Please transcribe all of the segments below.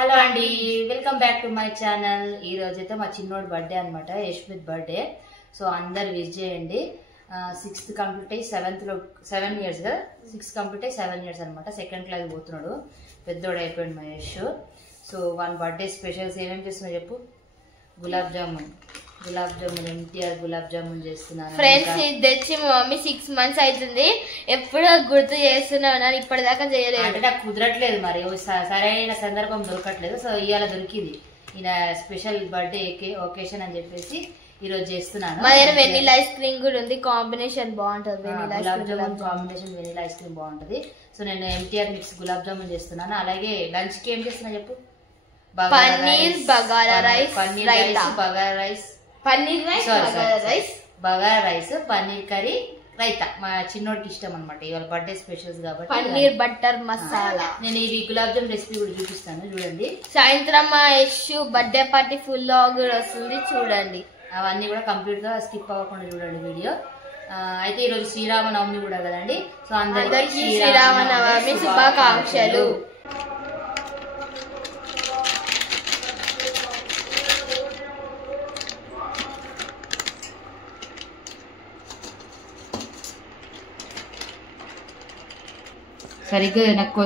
Hello అండి, welcome back to my channel. ఈ రోజైతే మా చిన్నోడు బర్త్డే అనమాట, యశ్మిత్ బర్త్డే. సో అందరు విష్ చేయండి. 6th కంప్లీట్ అయ్యి 7 years కదా, 6 కంప్లీట్ అయ్యి 7 years అనమాట. 2nd క్లాస్ పోతున్నాడు, పెద్దోడు అయిపోయాడు మా Yash. So one birthday specials ఏమేమి చేస్తున్నా చెప్పు. గులాబ్ జామున్ ఎన్టీఆర్ గులాబ్ జామున్ చేస్తున్నాను ఫ్రెండ్స్. ఇది తెచ్చి మా మమ్మీ 6 months అవుతుంది, ఎప్పుడో గుర్తు చేస్తున్నాను, ఇప్పటిదాకా చేయలేదు. అంటే నాకు కుదరట్లేదు, మరి సరైన సందర్భం దొరకట్లేదు. సో ఇవాళ దొరికింది, ఈయన స్పెషల్ బర్త్డే ఒకేషన్ అని చెప్పేసి ఈ రోజు చేస్తున్నాను. మా దగ్గర వెనిలా ఐస్ క్రీమ్ కూడా ఉంది, కాంబినేషన్ బాగుంటది. Gulab jamun combination vanilla ice cream బాగుంటది. సో నేను ఎన్టీఆర్ మిక్స్ గులాబ్ జామున్ చేస్తున్నాను. అలాగే లంచ్ కి ఏం చేస్తున్నా చెప్పు. Paneer bagara rice, bagara rice, paneer curry, raita. మా చిన్నోడికి ఇష్టం అనమాట, ఇవాళ బర్త్డే స్పెషల్స్ కాబట్టి. పన్నీర్ బటర్ మసాలా. నేను ఇది గులాబ్ జామున్ రెసిపీ కూడా చూపిస్తాను చూడండి. సాయంత్రం మా Yash birthday party full vlog వస్తుంది చూడండి. అవన్నీ కూడా కంప్లీట్ గా స్కిప్ అవ్వకుండా చూడండి వీడియో. అయితే ఈరోజు శ్రీరామనవమి కూడా కదండి. సో అందరికీ శ్రీరామనవమి శుభాకాంక్షలు. సరిగ్గా నాకు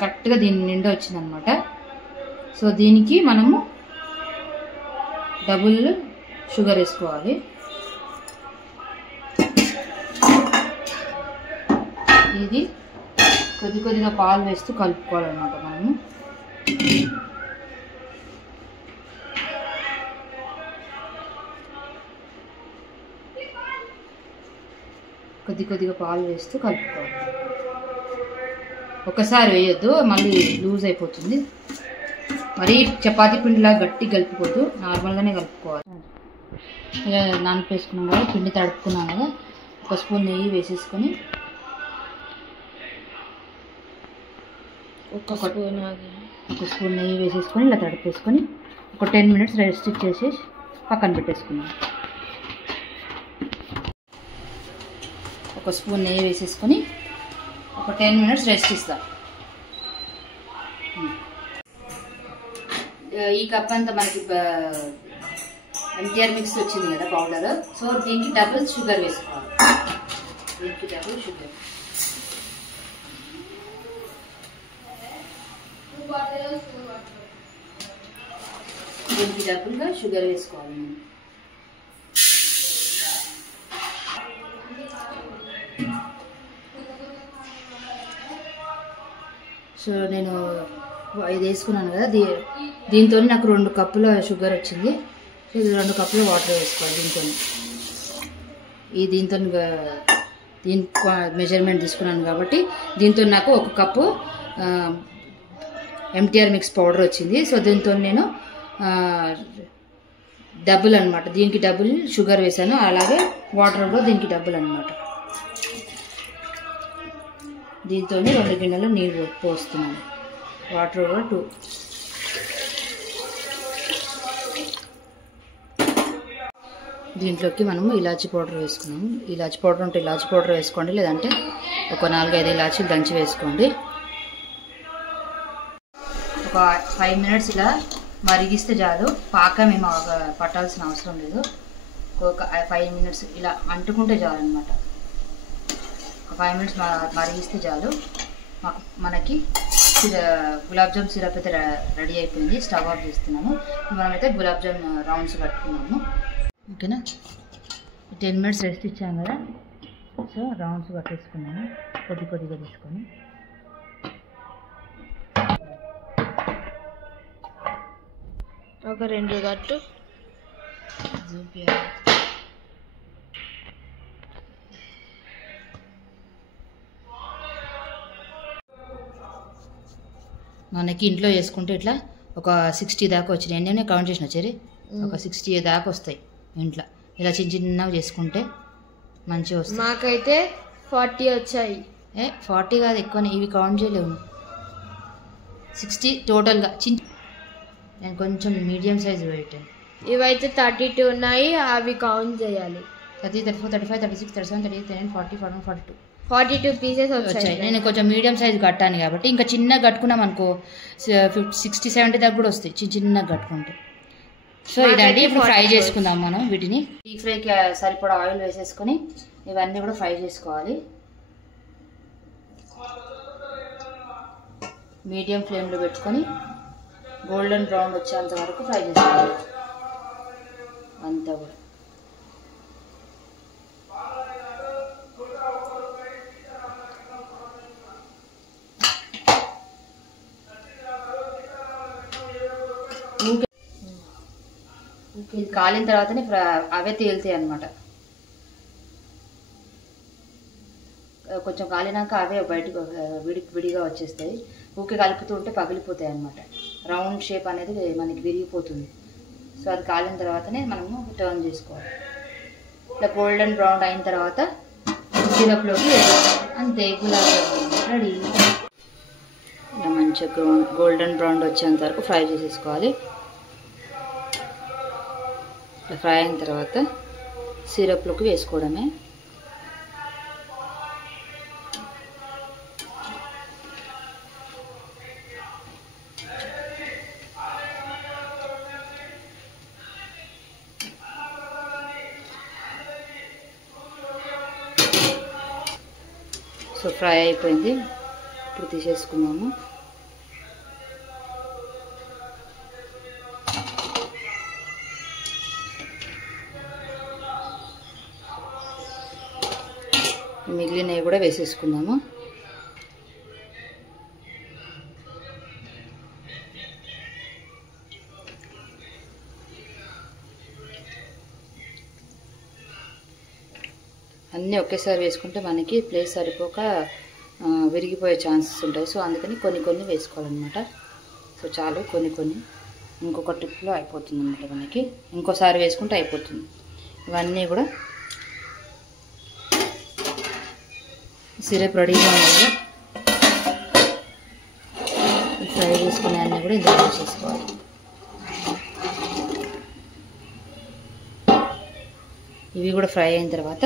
కరెక్ట్గా దీని నిండా వచ్చింది అనమాట. సో దీనికి మనము డబుల్ షుగర్ వేసుకోవాలి. ఇది కొద్దిగా పాలు వేస్తూ కలుపుకోవాలన్నమాట. మనము కొద్దిగా పాలు వేస్తూ కలుపుకోవాలి. ఒకసారి వేయొద్దు, మళ్ళీ లూజ్ అయిపోతుంది. మరీ చపాతీ పిండిలా గట్టి కలుపుకోవద్దు, నార్మల్గానే కలుపుకోవాలి. ఇలా నానపేసుకున్నాం కదా, పిండి తడుపుకున్నాం కదా, 1 స్పూన్ నెయ్యి వేసేసుకొని ఒక స్పూన్ నెయ్యి వేసేసుకొని ఇలా తడిపేసుకొని ఒక 10 minutes రెస్ట్ ఇచ్చేసి పక్కన పెట్టేసుకున్నాం. 1 స్పూన్ నెయ్యి వేసేసుకొని ఒక 10 minutes రెస్ట్ ఇస్తాం. ఈ కప్ అంతా మనకి ఎన్టీఆర్ మిక్స్ వచ్చింది కదా పౌడర్. సో దీనికి డబుల్ షుగర్ వేసుకోవాలి. దీనికి డబుల్ షుగర్ డబుల్గా షుగర్ వేసుకోవాలి. సో నేను ఇది వేసుకున్నాను కదా, దీంతో నాకు 2 కప్పుల షుగర్ వచ్చింది. ఇది 2 కప్పుల వాటర్ వేసుకోవాలి. దీంతో దీని మెజర్మెంట్ తీసుకున్నాను కాబట్టి దీంతో నాకు 1 కప్పు ఎంటీఆర్ మిక్స్ పౌడర్ వచ్చింది. సో దీంతో నేను డబుల్ అనమాట, దీనికి డబుల్ షుగర్ వేసాను. అలాగే వాటర్ కూడా దీనికి డబుల్ అనమాట. దీంతో 2 గిన్నెలు నీళ్ళు పోస్తున్నాను. వాటర్ కూడా 2. దీంట్లోకి మనము ఇలాచీ పౌడర్ వేసుకున్నాము. ఇలాచీ పౌడర్ ఉంటే ఇలాచీ పౌడర్ వేసుకోండి, లేదంటే ఒక 4-5 ఇలాచీలు దంచి వేసుకోండి. ఒక 5 minutes ఇలా మరిగిస్తే చాలు, పాకం ఏమో పట్టాల్సిన అవసరం లేదు. ఒక 5 minutes ఇలా అంటుకుంటే చాలు అనమాట. ఒక 5 minutes మరిగిస్తే చాలు. మనకి గులాబ్ జామ్ సిరప్ అయితే రెడీ అయిపోయింది. స్టవ్ ఆఫ్ చేస్తున్నాము. మనమైతే గులాబ్ జామ్ రౌండ్స్ కట్టుకున్నాము. ఓకేనా, 10 minutes రెస్ట్ ఇచ్చాము కదా. సో రౌండ్స్ కట్టేసుకున్నాము, కొద్దిగా తీసుకొని. ఒక 2 గట్టు మనకి ఇంట్లో వేసుకుంటే ఇట్లా ఒక 60 దాకా వచ్చినాయి. నేను కౌంట్ చేసిన చెరి ఒక 60 దాకా వస్తాయి ఇంట్లో. ఇలా చిన్నగా చేసుకుంటే మంచిగా వస్తాయి. మాకైతే 40 వచ్చాయి. 40 కాదు, ఎక్కువనే. ఇవి కౌంట్ చేయలేవు. 60 టోటల్గా. నేను కొంచెం మీడియం సైజు పెట్టాను. ఇవైతే 32 ఉన్నాయి, అవి కౌంట్ చేయాలి. 30, 34, 35, 36, 37, 38, 39, 40, 41, 42. 42 పీసెస్ వచ్చాయి. నేను కొంచెం మీడియం సైజ్ కట్టాను కాబట్టి ఇంకా చిన్నగా కట్టుకున్నాం అనుకో 60-70 దాకా కూడా వస్తాయి చిన్నగా కట్టుకుంటే. సో ఇదండి ఇప్పుడు ఫ్రై చేసుకుందాం మనం వీటిని. డీప్ ఫ్రైకి సరిపడా ఆయిల్ వేసేసుకొని ఇవన్నీ కూడా ఫ్రై చేసుకోవాలి. మీడియం ఫ్లేమ్లో పెట్టుకొని గోల్డెన్ బ్రౌన్ వచ్చేంత వరకు ఫ్రై చేసుకోవాలి అంతా కూడా. ఇది కాలిన తర్వాతనే అవే తేలుతాయి అన్నమాట. కొంచెం కాలినాక అవే బయటకు విడిగా వచ్చేస్తాయి. ఊకే కలుపుతూ ఉంటే పగిలిపోతాయి అన్నమాట. రౌండ్ షేప్ అనేది మనకి విరిగిపోతుంది. సో అది కాలిన తర్వాతనే మనము టర్న్ చేసుకోవాలి. ఇట్లా గోల్డెన్ బ్రౌన్ అయిన తర్వాత సిరప్లోకి అంతే గులాబ్ జామున్ రెడీ. ఇలా మంచిగా గోల్డెన్ బ్రౌన్ వచ్చేంత వరకు ఫ్రై చేసేసుకోవాలి. ఇట్లా ఫ్రై అయిన తర్వాత సిరప్లోకి వేసుకోవడమే. సో ఫ్రై అయిపోయింది, ఇప్పుడు తీసేసుకున్నాము. మిగిలినవి కూడా వేసేసుకుందాము. అన్నీ ఒకేసారి వేసుకుంటే మనకి ప్లేస్ సరిపోక విరిగిపోయే ఛాన్సెస్ ఉంటాయి. సో అందుకని కొన్ని కొన్ని వేసుకోవాలన్నమాట. సో చాలు కొన్ని ఇంకొక ట్రిప్లో అయిపోతుంది అన్నమాట. మనకి ఇంకోసారి వేసుకుంటే అయిపోతుంది. ఇవన్నీ కూడా సిరప్ రెడీగా ఉంది. ఫ్రై చేసుకునే అన్నీ కూడా ఇందులో వేసేసుకోవాలి. ఇవి కూడా ఫ్రై అయిన తర్వాత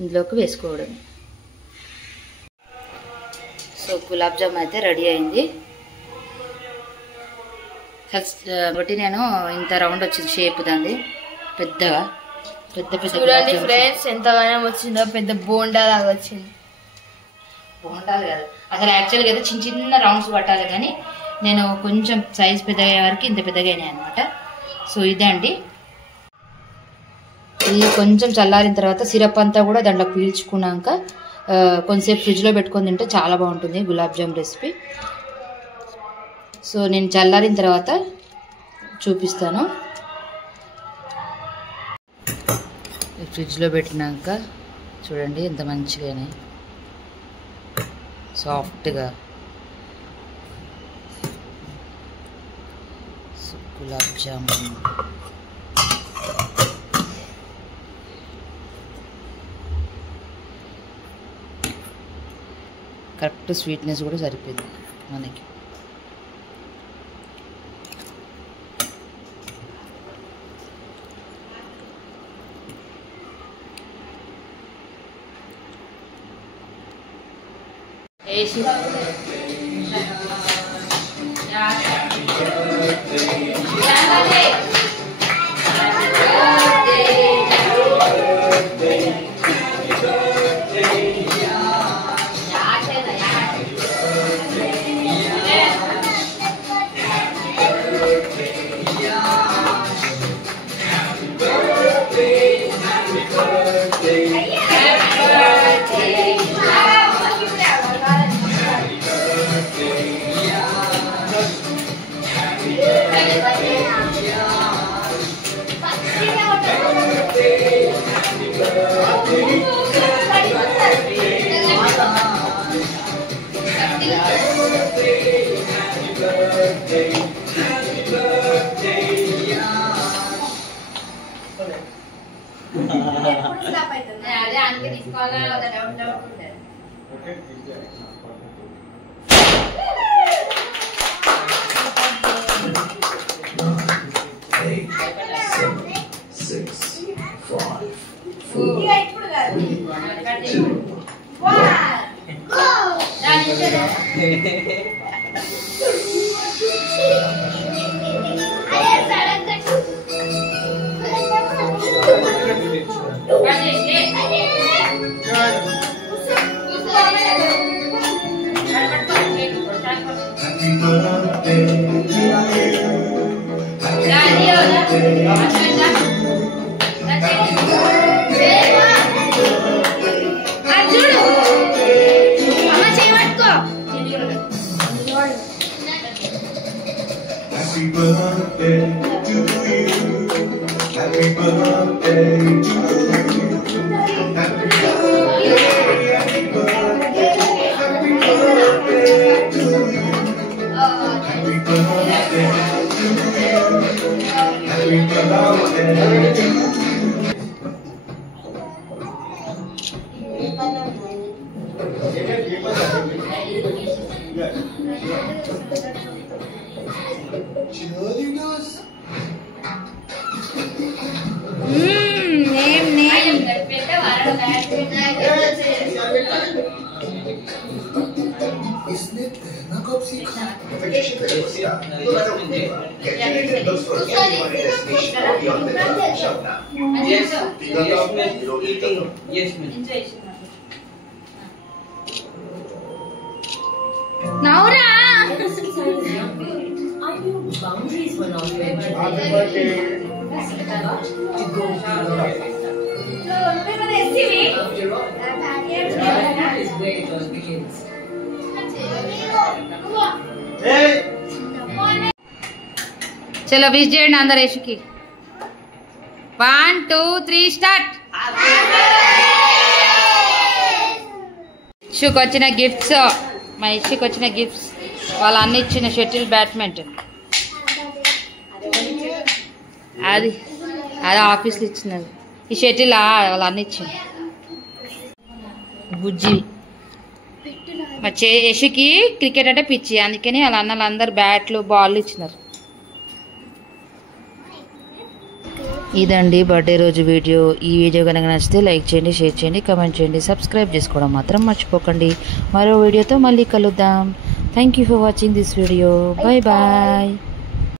ఇందులోకి వేసుకోవడం. సో గులాబ్ జామ్ అయితే రెడీ అయింది. బట్టి నేను ఇంత రౌండ్ వచ్చింది షేప్ దాన్ని, పెద్దగా పెద్ద చూడండి ఫ్రెండ్స్ ఎంతగానో వచ్చిందో, పెద్ద బోండా లాగా వచ్చింది. బోండాలు కాదు అసలు, యాక్చువల్గా అయితే చిన్న రౌండ్స్ పట్టాలి, కానీ నేను కొంచెం సైజ్ పెద్దగా అయ్యే వరకు ఇంత పెద్దగా అయినాయి అనమాట. సో ఇదే అండి. ఇది కొంచెం చల్లారిన తర్వాత సిరప్ అంతా కూడా దాంట్లో పీల్చుకున్నాక కొంచెంసేపు ఫ్రిడ్జ్లో పెట్టుకొని తింటే చాలా బాగుంటుంది గులాబ్ జామ్ రెసిపీ. సో నేను చల్లారిన తర్వాత చూపిస్తాను. ఫ్రిడ్జ్లో పెట్టినాక చూడండి ఎంత మంచిగానే సాఫ్ట్గా గులాబ్ జామున్. కరెక్ట్ స్వీట్నెస్ కూడా సరిపోయింది మనకి. వేసి అదే అందుకే తీసుకోవాలా డౌట్ ఉంటుంది. Six, 5, 4, 3, 2, Happy birthday to you. Happy birthday to you. Happy birthday, happy birthday, happy birthday to you. Happy birthday to you. Happy birthday to you. Cheerleaders. इसने तैरना कब सीखा? Vacation पे देखो सिया, तो मैं तो getting those for destination beyond the shop now. Yes, yes, Naura Boundaries were not meant to Happy birthday. go beyond. After all, that is where it all begins. చలో విష్ చేయండి అందరు యశుకి. 1 2 3 స్టార్ట్. యశుకి వచ్చిన గిఫ్ట్స్, మా యశుకి వచ్చిన గిఫ్ట్స్ వాళ్ళ అన్న ఇచ్చిన shuttle badminton, అది అది ఆఫీస్లో ఇచ్చినది. ఈ షటిల్ వాళ్ళ అన్న ఇచ్చింది. బుజ్జి మా యశుకి క్రికెట్ అంటే పిచ్చి, అందుకని వాళ్ళ అన్నలు అందరు బ్యాట్లు బాల్ ఇచ్చినారు. ఇదండి బర్త్డే రోజు వీడియో. ఈ వీడియో కనుక నచ్చితే లైక్ చేయండి, షేర్ చేయండి, కామెంట్ చేయండి, సబ్స్క్రైబ్ చేసుకోవడం మాత్రం మర్చిపోకండి. మరో వీడియోతో మళ్ళీ కలుద్దాం. Thank you for watching this video. Bye bye.